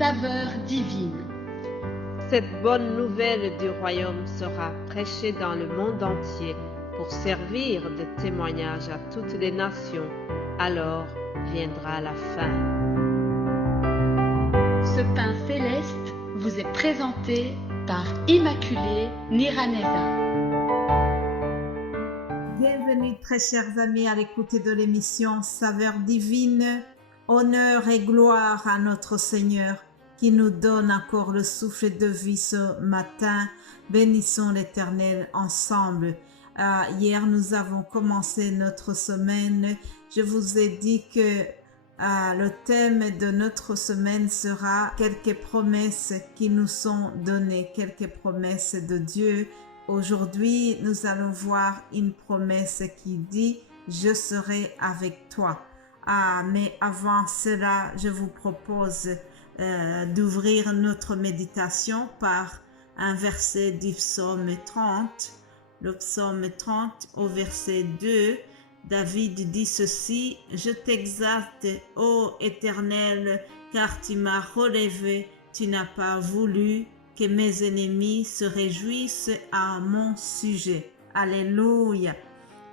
saveur divine. Cette bonne nouvelle du royaume sera prêchée dans le monde entier pour servir de témoignage à toutes les nations. Alors viendra la fin. Ce pain céleste vous est présenté par Immaculée Niraneza. Bienvenue très chers amis à l'écoute de l'émission Saveur divine. Honneur et gloire à notre Seigneur qui nous donne encore le souffle de vie ce matin. Bénissons l'Éternel ensemble. Hier, nous avons commencé notre semaine. Je vous ai dit que le thème de notre semaine sera quelques promesses qui nous sont données, quelques promesses de Dieu. Aujourd'hui, nous allons voir une promesse qui dit « Je serai avec toi ». Mais avant cela, je vous propose d'ouvrir notre méditation par un verset du psaume 30. Le psaume 30 au verset 2, David dit ceci: « Je t'exalte, ô Éternel, car tu m'as relevé, tu n'as pas voulu que mes ennemis se réjouissent à mon sujet. » Alléluia.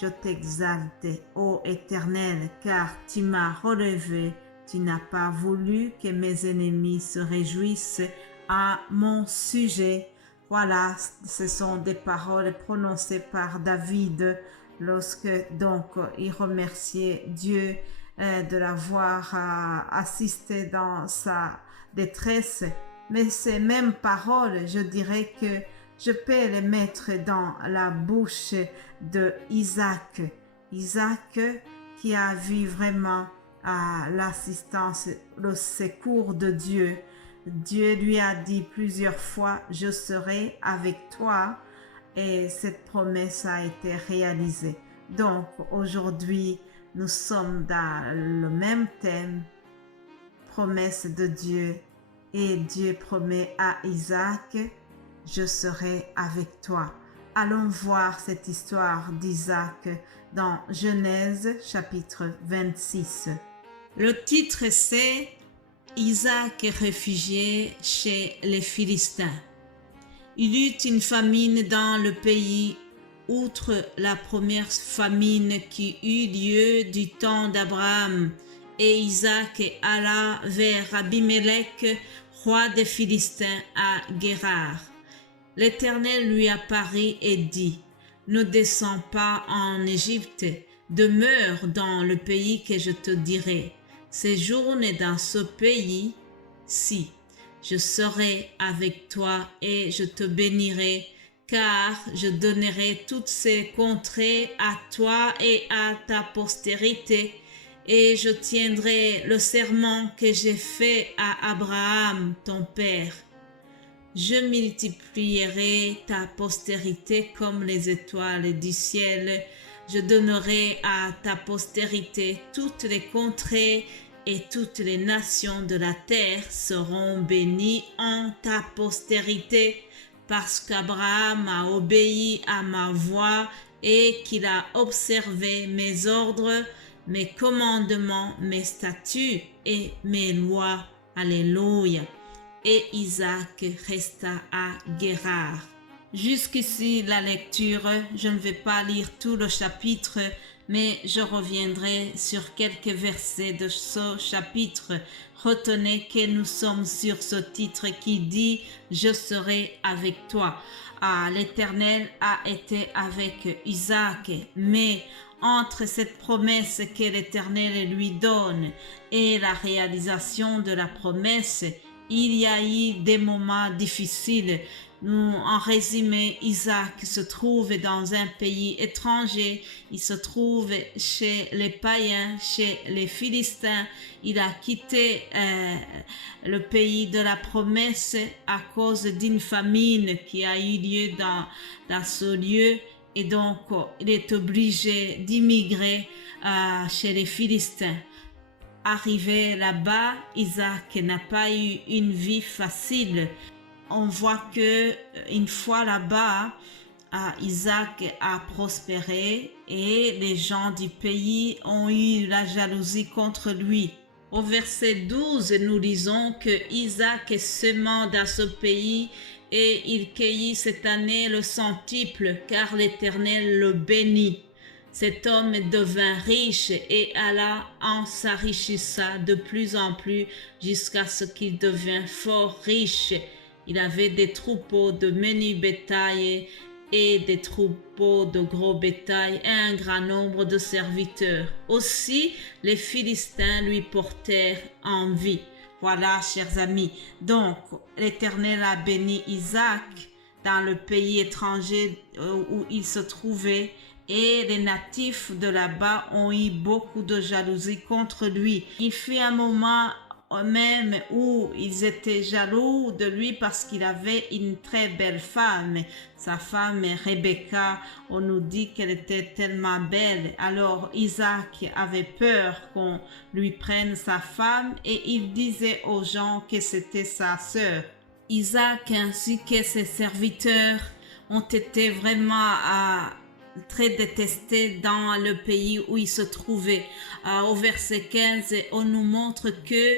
Je t'exalte, ô Éternel, car tu m'as relevé, tu n'as pas voulu que mes ennemis se réjouissent à mon sujet. Voilà, ce sont des paroles prononcées par David lorsque donc il remerciait Dieu de l'avoir assisté dans sa détresse. Mais ces mêmes paroles, je dirais que je peux les mettre dans la bouche de Isaac. Isaac qui a vu vraiment l'assistance, le secours de Dieu. Dieu lui a dit plusieurs fois, « Je serai avec toi » et cette promesse a été réalisée. Donc aujourd'hui, nous sommes dans le même thème, promesse de Dieu, et Dieu promet à Isaac, « Je serai avec toi ». Allons voir cette histoire d'Isaac dans Genèse chapitre 26. Le titre c'est « Isaac est réfugié chez les Philistins ». Il y eut une famine dans le pays, outre la première famine qui eut lieu du temps d'Abraham, et Isaac alla vers Abimelech, roi des Philistins, à Guérar. L'Éternel lui apparut et dit, « Ne descends pas en Égypte, demeure dans le pays que je te dirai. Séjourne dans ce pays-ci. Je serai avec toi et je te bénirai, car je donnerai toutes ces contrées à toi et à ta postérité, et je tiendrai le serment que j'ai fait à Abraham, ton père. Je multiplierai ta postérité comme les étoiles du ciel. Je donnerai à ta postérité toutes les contrées et toutes les nations de la terre seront bénies en ta postérité, parce qu'Abraham a obéi à ma voix et qu'il a observé mes ordres, mes commandements, mes statuts et mes lois. Alléluia. Et Isaac resta à Guérar. Jusqu'ici la lecture, je ne vais pas lire tout le chapitre, mais je reviendrai sur quelques versets de ce chapitre. Retenez que nous sommes sur ce titre qui dit « Je serai avec toi ». L'Éternel a été avec Isaac, mais entre cette promesse que l'Éternel lui donne et la réalisation de la promesse, il y a eu des moments difficiles. En résumé, Isaac se trouve dans un pays étranger, il se trouve chez les païens, chez les Philistins. Il a quitté le pays de la promesse à cause d'une famine qui a eu lieu dans ce lieu, et donc il est obligé d'immigrer chez les Philistins. Arrivé là-bas, Isaac n'a pas eu une vie facile. On voit que une fois là-bas, Isaac a prospéré et les gens du pays ont eu la jalousie contre lui. Au verset 12, nous lisons que Isaac sema dans ce pays et il cueillit cette année le centuple, car l'Éternel le bénit. Cet homme devint riche et alla en s'enrichissa de plus en plus jusqu'à ce qu'il devint fort riche. Il avait des troupeaux de menu bétail et des troupeaux de gros bétail et un grand nombre de serviteurs. Aussi, les Philistins lui portèrent envie. Voilà, chers amis. Donc, l'Éternel a béni Isaac dans le pays étranger où il se trouvait. Et les natifs de là-bas ont eu beaucoup de jalousie contre lui. Il fut un moment même où ils étaient jaloux de lui parce qu'il avait une très belle femme. Sa femme Rebecca, on nous dit qu'elle était tellement belle. Alors Isaac avait peur qu'on lui prenne sa femme et il disait aux gens que c'était sa sœur. Isaac ainsi que ses serviteurs ont été vraiment très détesté dans le pays où il se trouvait. Au verset 15, on nous montre que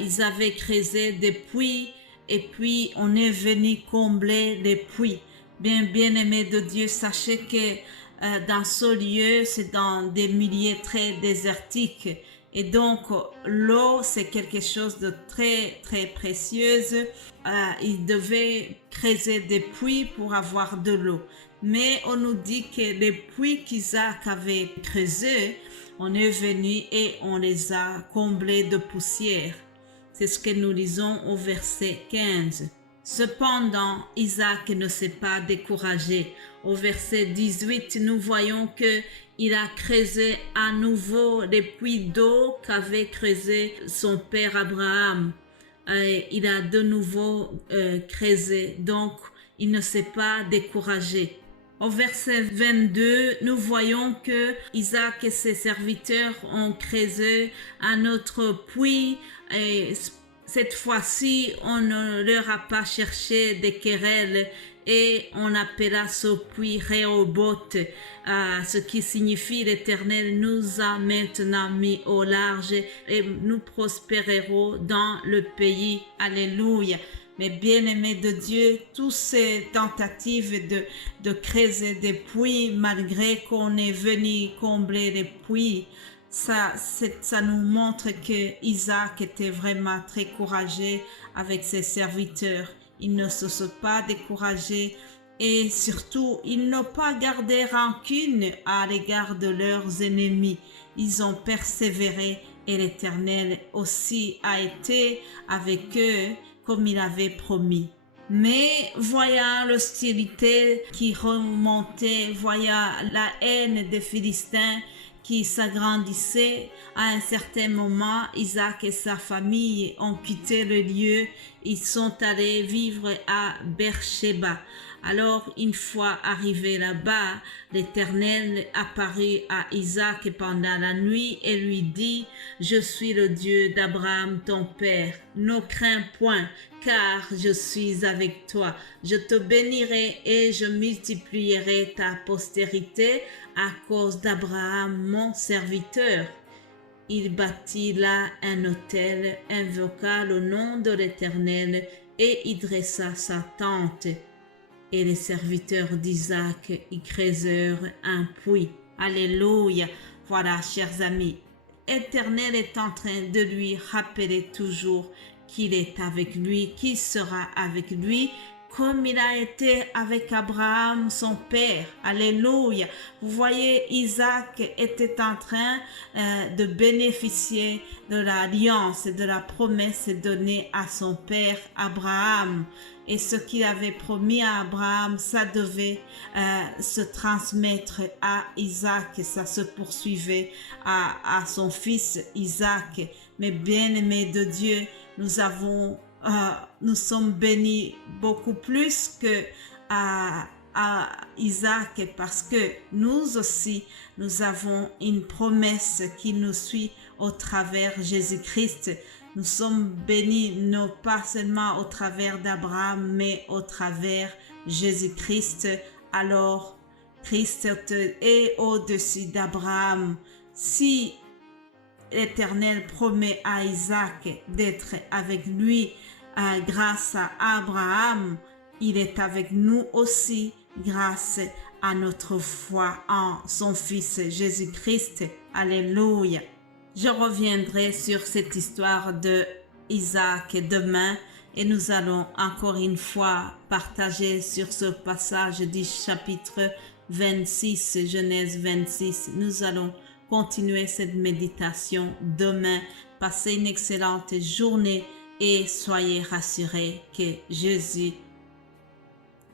ils avaient creusé des puits et puis on est venu combler les puits. Bien aimés de Dieu, sachez que dans ce lieu, c'est dans des milieux très désertiques. Et donc, l'eau, c'est quelque chose de très, très précieux. Il devait creuser des puits pour avoir de l'eau. Mais on nous dit que les puits qu'Isaac avait creusés, on est venu et on les a comblés de poussière. C'est ce que nous lisons au verset 15. Cependant, Isaac ne s'est pas découragé. Au verset 18, nous voyons que il a creusé à nouveau les puits d'eau qu'avait creusé son père Abraham. Il a de nouveau creusé, donc il ne s'est pas découragé. Au verset 22, nous voyons que Isaac et ses serviteurs ont creusé un autre puits et cette fois-ci, on ne leur a pas cherché des querelles et on appela ce puits Rehoboth, ce qui signifie l'Éternel nous a maintenant mis au large et nous prospérerons dans le pays. Alléluia. Mais bien-aimés de Dieu, toutes ces tentatives de creuser des puits, malgré qu'on est venu combler les puits, ça nous montre que Isaac était vraiment très courageux avec ses serviteurs. Il ne se sont pas découragés et surtout, ils n'ont pas gardé rancune à l'égard de leurs ennemis. Ils ont persévéré et l'Éternel aussi a été avec eux comme il avait promis. Mais voyant l'hostilité qui remontait, voyant la haine des Philistins qui s'agrandissait, à un certain moment, Isaac et sa famille ont quitté le lieu. Ils sont allés vivre à Beersheba. Alors, une fois arrivé là-bas, l'Éternel apparut à Isaac pendant la nuit et lui dit, « Je suis le Dieu d'Abraham ton père. Ne crains point, car je suis avec toi. Je te bénirai et je multiplierai ta postérité à cause d'Abraham mon serviteur. » Il bâtit là un autel, invoqua le nom de l'Éternel et y dressa sa tente. Et les serviteurs d'Isaac y creusèrent un puits. Alléluia. Voilà, chers amis, l'Éternel est en train de lui rappeler toujours qu'il est avec lui, qu'il sera avec lui, comme il a été avec Abraham, son père. Alléluia. Vous voyez, Isaac était en train de bénéficier de l'alliance et de la promesse donnée à son père Abraham. Et ce qu'il avait promis à Abraham, ça devait se transmettre à Isaac. Ça se poursuivait à son fils Isaac. Mais bien-aimés de Dieu, nous sommes bénis beaucoup plus que à Isaac parce que nous aussi, nous avons une promesse qui nous suit au travers Jésus-Christ. Nous sommes bénis non pas seulement au travers d'Abraham, mais au travers Jésus-Christ. Alors, Christ est au-dessus d'Abraham. Si l'Éternel promet à Isaac d'être avec lui grâce à Abraham, il est avec nous aussi grâce à notre foi en son Fils Jésus-Christ. Alléluia. Je reviendrai sur cette histoire de Isaac demain et nous allons encore une fois partager sur ce passage du chapitre 26, Genèse 26. Nous allons continuer cette méditation demain. Passez une excellente journée et soyez rassurés que Jésus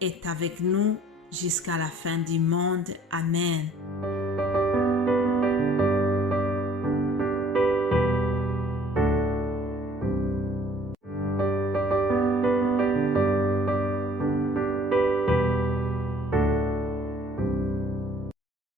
est avec nous jusqu'à la fin du monde. Amen.